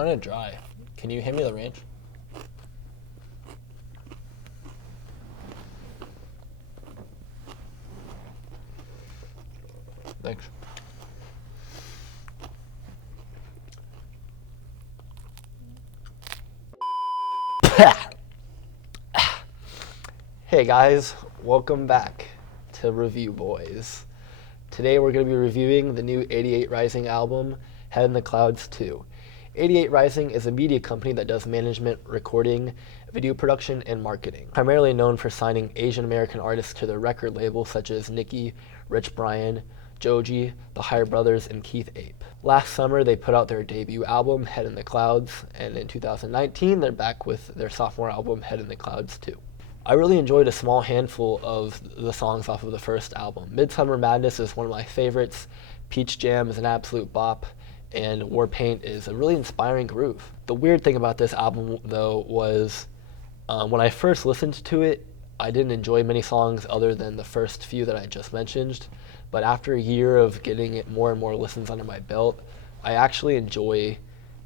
kind of dry. Can you hand me the range? Thanks. Hey guys, welcome back to Review Boys. Today we're going to be reviewing the new 88rising album, Head in the Clouds 2. 88rising is a media company that does management, recording, video production, and marketing. Primarily known for signing Asian American artists to their record labels such as Niki, Rich Brian, Joji, the Higher Brothers, and Keith Ape. Last summer they put out their debut album, Head in the Clouds, and in 2019 they're back with their sophomore album, Head in the Clouds 2. I really enjoyed a small handful of the songs off of the first album. Midsummer Madness is one of my favorites, Peach Jam is an absolute bop, and Warpaint is a really inspiring groove. The weird thing about this album, though, was when I first listened to it, I didn't enjoy many songs other than the first few that I just mentioned, but after a year of getting it more and more listens under my belt, I actually enjoy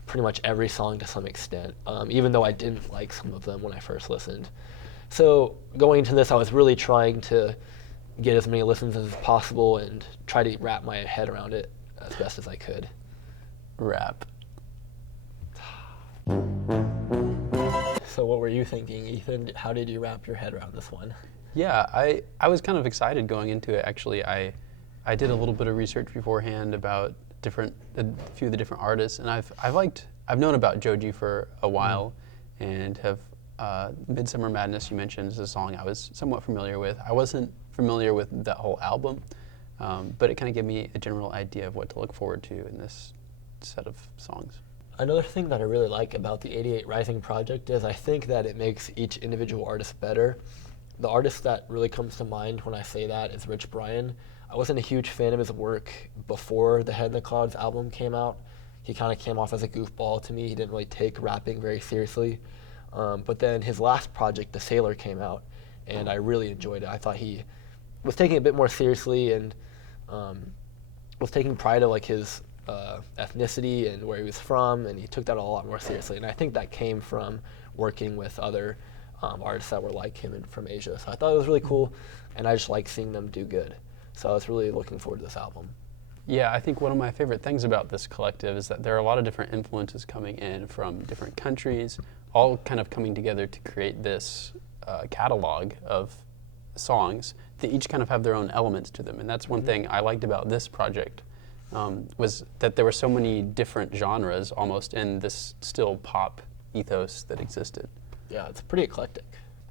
pretty much every song to some extent, even though I didn't like some of them when I first listened. So going into this, I was really trying to get as many listens as possible and try to wrap my head around it as best as I could. Rap. So what were you thinking, Ethan? How did you wrap your head around this one? Yeah, I was kind of excited going into it. Actually, I did a little bit of research beforehand about a few of the different artists, and I've known about Joji for a while, and have Midsummer Madness, you mentioned, is a song I was somewhat familiar with. I wasn't familiar with that whole album, but it kind of gave me a general idea of what to look forward to in this set of songs. Another thing that I really like about the 88rising project is I think that it makes each individual artist better. The artist that really comes to mind when I say that is Rich Brian. I wasn't a huge fan of his work before the Head in the Clouds album came out. He kind of came off as a goofball to me. He didn't really take rapping very seriously. But then his last project, The Sailor, came out, and I really enjoyed it. I thought he was taking it a bit more seriously and was taking pride of like his ethnicity and where he was from, and he took that a lot more seriously. And I think that came from working with other artists that were like him and from Asia. So I thought it was really cool, and I just like seeing them do good. So I was really looking forward to this album. Yeah, I think one of my favorite things about this collective is that there are a lot of different influences coming in from different countries, all kind of coming together to create this catalog of songs that each kind of have their own elements to them. And that's one thing I liked about this project, was that there were so many different genres almost in this still pop ethos that existed. Yeah, it's pretty eclectic.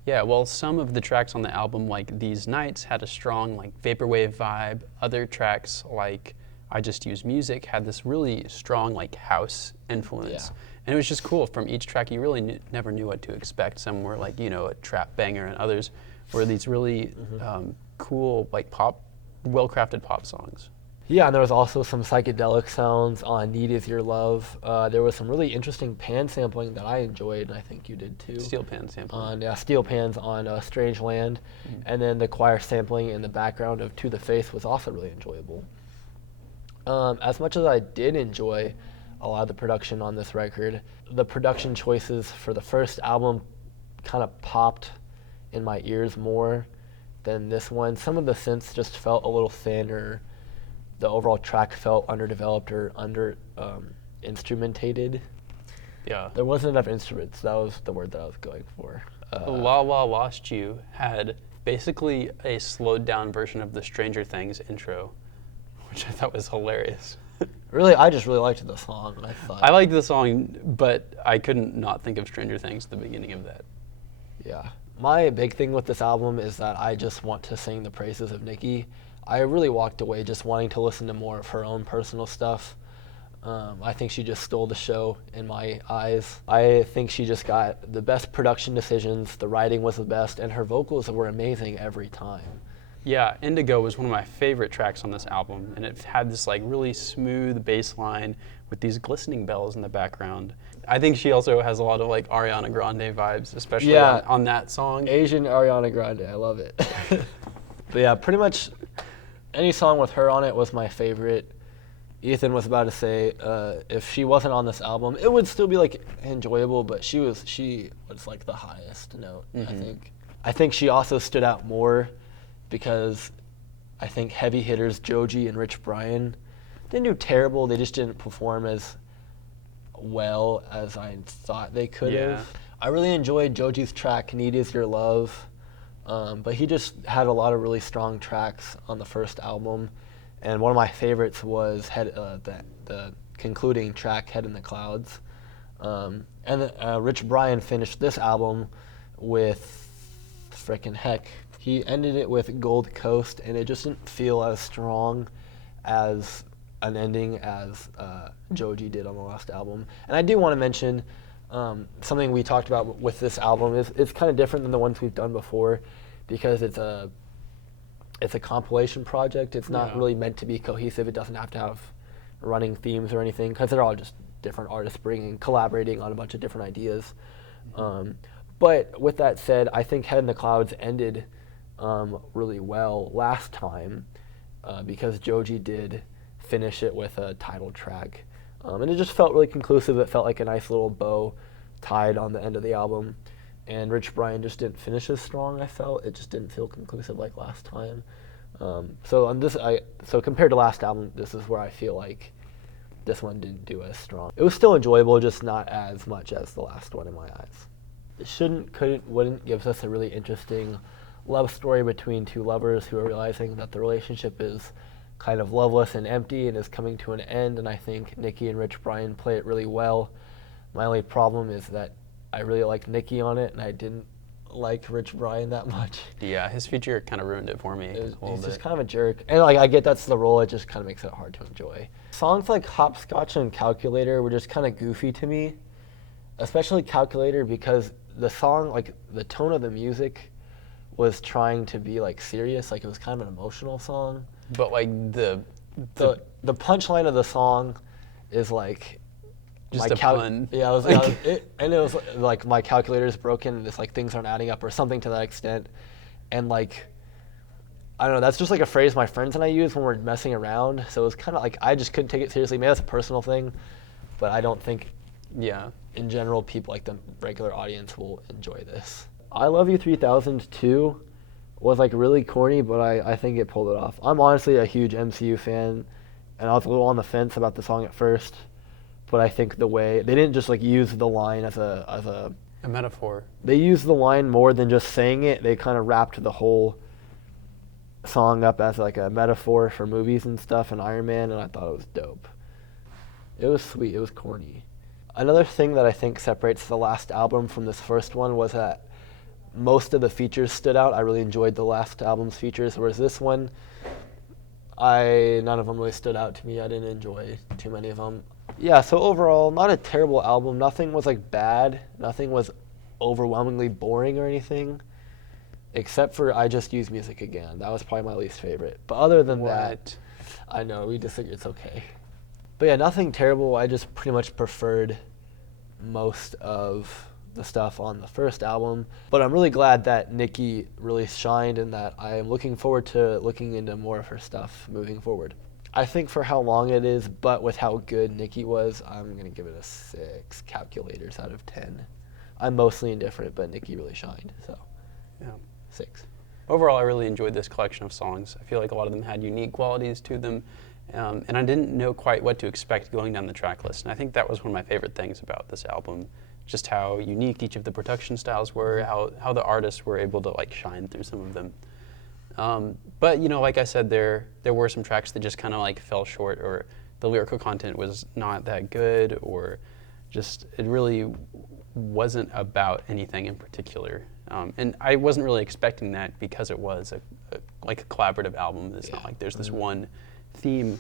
Yeah, well, some of the tracks on the album, like These Nights, had a strong like vaporwave vibe. Other tracks, like I Just Use Music, had this really strong like house influence. Yeah. And it was just cool. From each track, you really never knew what to expect. Some were like, a trap banger, and others were these really cool, like well-crafted pop songs. Yeah, and there was also some psychedelic sounds on Need Is Your Love. There was some really interesting pan sampling that I enjoyed, and I think you did too. Steel pan sampling. Steel pans on Strange Land, and then the choir sampling in the background of To the Face was also really enjoyable. As much as I did enjoy a lot of the production on this record, the production choices for the first album kind of popped in my ears more than this one. Some of the synths just felt a little thin, or the overall track felt underdeveloped or instrumentated. Yeah. There wasn't enough instruments. That was the word that I was going for. La La Lost You had basically a slowed down version of the Stranger Things intro, which I thought was hilarious. Really, I just really liked the song. I liked the song, but I couldn't not think of Stranger Things at the beginning of that. Yeah. My big thing with this album is that I just want to sing the praises of Niki. I really walked away just wanting to listen to more of her own personal stuff. I think she just stole the show in my eyes. I think she just got the best production decisions, the writing was the best, and her vocals were amazing every time. Yeah, Indigo was one of my favorite tracks on this album, and it had this like really smooth bass line with these glistening bells in the background. I think she also has a lot of like Ariana Grande vibes, especially on that song. Asian Ariana Grande, I love it. But yeah, pretty much any song with her on it was my favorite. Ethan was about to say, if she wasn't on this album, it would still be like enjoyable, but she was like the highest note. I think she also stood out more because I think heavy hitters Joji and Rich Brian didn't do terrible. They just didn't perform as well as I thought they could have. I really enjoyed Joji's track "Need Is Your Love," but he just had a lot of really strong tracks on the first album, and one of my favorites was the concluding track "Head in the Clouds." Rich Brian finished this album with frickin' heck. He ended it with Gold Coast, and it just didn't feel as strong as an ending as Joji did on the last album. And I do want to mention something we talked about with this album is it's kind of different than the ones we've done before because it's a compilation project. It's not really meant to be cohesive. It doesn't have to have running themes or anything because they're all just different artists collaborating on a bunch of different ideas. But with that said, I think Head in the Clouds ended really well last time because Joji did finish it with a title track. And it just felt really conclusive. It felt like a nice little bow tied on the end of the album. And Rich Brian just didn't finish as strong, I felt. It just didn't feel conclusive like last time. So compared to last album, this is where I feel like this one didn't do as strong. It was still enjoyable, just not as much as the last one in my eyes. It wouldn't gives us a really interesting love story between two lovers who are realizing that the relationship is kind of loveless and empty and is coming to an end, and I think Niki and Rich Brian play it really well. My only problem is that I really liked Niki on it, and I didn't like Rich Brian that much. Yeah, his feature kind of ruined it for me. He's just kind of a jerk. And like I get that's the role, it just kind of makes it hard to enjoy. Songs like Hopscotch and Calculator were just kind of goofy to me, especially Calculator because the song, like the tone of the music was trying to be like serious, like it was kind of an emotional song. But like the punchline of the song is like just a pun. Yeah, it was like my calculator's broken and it's like things aren't adding up or something to that extent. And like I don't know, that's just like a phrase my friends and I use when we're messing around. So it was kind of like I just couldn't take it seriously. Maybe that's a personal thing, but I don't think in general people like the regular audience will enjoy this. I Love You 3000 too was like really corny, but I think it pulled it off. I'm honestly a huge MCU fan, and I was a little on the fence about the song at first, but I think the way they didn't just like use the line as a metaphor. They used the line more than just saying it. They kind of wrapped the whole song up as like a metaphor for movies and stuff and Iron Man, and I thought it was dope. It was sweet. It was corny. Another thing that I think separates the last album from this first one was that most of the features stood out. I really enjoyed the last album's features, whereas this one, none of them really stood out to me. I didn't enjoy too many of them. Yeah, so overall, not a terrible album. Nothing was like bad. Nothing was overwhelmingly boring or anything, except for I Just Use Music Again. That was probably my least favorite. But other than that, I know, we disagree. It's okay. But yeah, nothing terrible. I just pretty much preferred most of the stuff on the first album. But I'm really glad that Niki really shined and that I am looking forward to looking into more of her stuff moving forward. I think for how long it is, but with how good Niki was, I'm going to give it a 6 calculators out of 10. I'm mostly indifferent, but Niki really shined, so 6. Overall, I really enjoyed this collection of songs. I feel like a lot of them had unique qualities to them, and I didn't know quite what to expect going down the track list. And I think that was one of my favorite things about this album, just how unique each of the production styles were, how the artists were able to like shine through some of them. But you know, like I said, there were some tracks that just kind of like fell short, or the lyrical content was not that good, or just it really wasn't about anything in particular. And I wasn't really expecting that because it was like a collaborative album. It's not like there's this one theme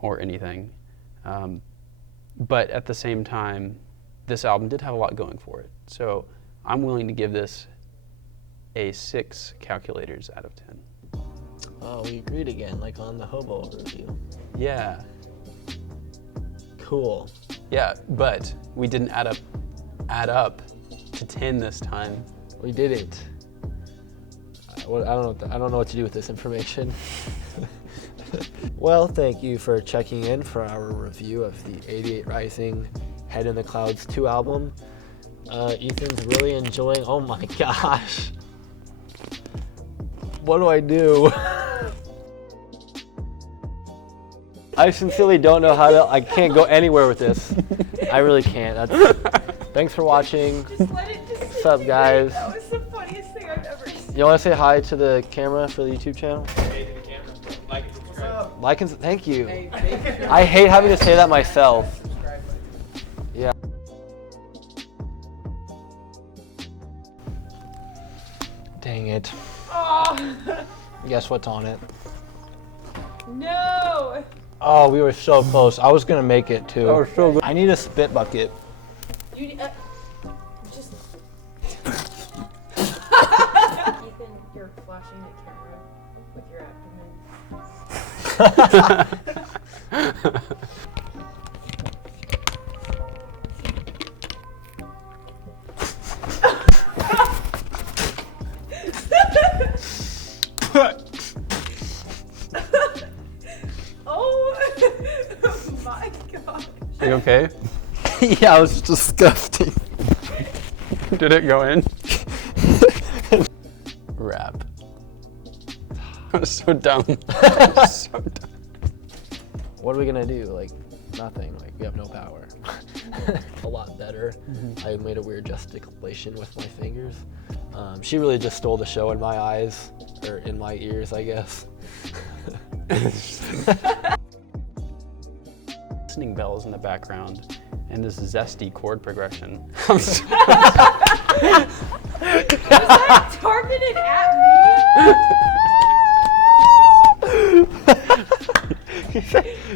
or anything. But at the same time, this album did have a lot going for it. So I'm willing to give this a 6 calculators out of 10. Oh, we agreed again, like on the Hobo review. Yeah. Cool. Yeah, but we didn't add up to 10 this time. We didn't. I don't know what to do with this information. Well, thank you for checking in for our review of the 88 Rising Head in the Clouds 2 album. Ethan's really enjoying, oh my gosh. What do I do? I sincerely don't know how to, I can't go anywhere with this. I really can't. Thanks for watching. Just let it just What's up, guys? That was the funniest thing I've ever seen. You want to say hi to the camera for the YouTube channel? Hey to the camera. Like and subscribe. Like and thank you. I hate having to say that myself. Yeah. Dang it. Oh, Guess what's on it? no. Oh, we were so close. I was gonna make it too. Oh, so good. I need a spit bucket. You just. Ethan, you're flashing the camera with your abdomen. Oh my god. Are you okay? Yeah, it was disgusting. Did it go in? Rap. I was so dumb. So dumb. What are we gonna do? Like, nothing. Like, we have no power. A lot better. I made a weird gesticulation with my fingers. She really just stole the show in my eyes, or in my ears, I guess. Listening bells in the background and this zesty chord progression. I'm so- Was that targeted at me?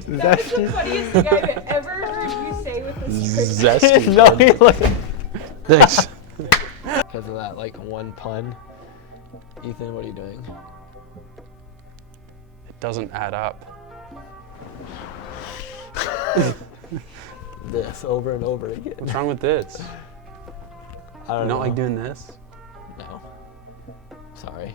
That was the funniest thing I've ever heard you say with this script. Zesty. No, he like, Thanks. because of that, like, one pun. Ethan, what are you doing? It doesn't add up. This over and over again. What's wrong with this? I You don't don't know. like doing this? No. Sorry.